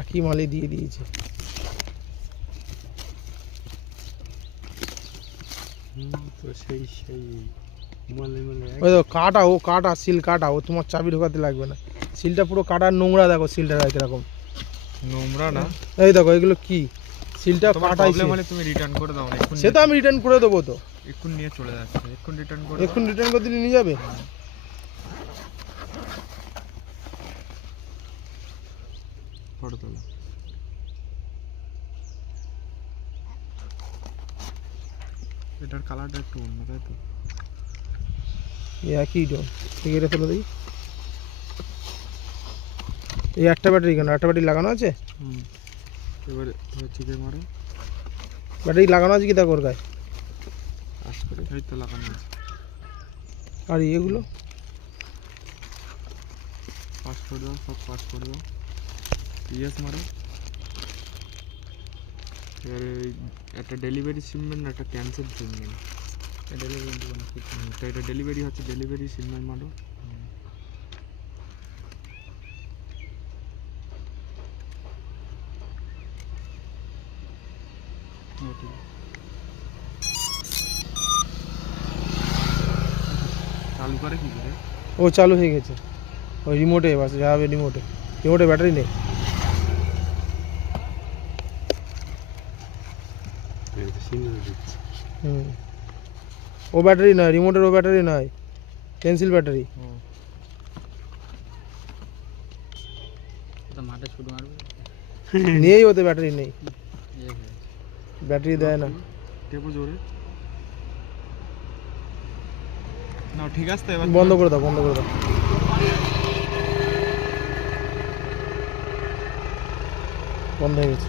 একই মালে দিয়ে দিয়েছে। তো সেই মালে ওই তো কাটা, ও কাটা, সিল কাটা, ও তোমার চাবি ঢোকাতে লাগবে না। সিলটা পুরো কাটা, নোংরা দেখো সিলটা কিরকম নোংরা না। এই দেখো এগুলো কি সিলটা কাটাইছে। মানে তুমি রিটার্ন করে দাও না। সে তো আমি রিটার্ন করে দেবো তো, এখন নিয়ে চলে যাচ্ছে। এখন রিটার্ন করে, এখন রিটার্ন করে দিলে নিয়ে যাবে। ফটো তোলা। এটার কালারটা একটু অন্য, তাই তো? একই ডো, ঠিক এটা ফেলে দিই। এই একটা ব্যাটারি কেন, একটা ব্যাটারি লাগানো আছে? এবারে চিপে মারো। ব্যাটারি লাগানো আছে কি দেখো ওর গায়ে? পাস করে, এই তো লাগানো আছে। আর এগুলো পাস করে দাও, সব পাস করে দাও। ইয়েস মারো। এবারে একটা ডেলিভারি শিপমেন্ট, একটা ক্যান্সেল শিপমেন্ট। ডেলিভারি তো এটা ডেলিভারি হচ্ছে, ডেলিভারি শিপমেন্ট মারো। চালু করে কি করে? ও চালু হয়ে গেছে, ওই রিমোটে বাস যাবে, রিমোটে ব্যাটারি নেই। ও ব্যাটারি নয়, রিমোটের ও ব্যাটারি নয়, পেন্সিল ব্যাটারি। মাঠে ছুট মারবে, নেই ওতে ব্যাটারি নেই, ব্যাটারি দেয় না। টেপো জোরে না, ঠিক আছে। এবার বন্ধ করে দাও, বন্ধ করে দাও, বন্ধ হয়ে গেছে।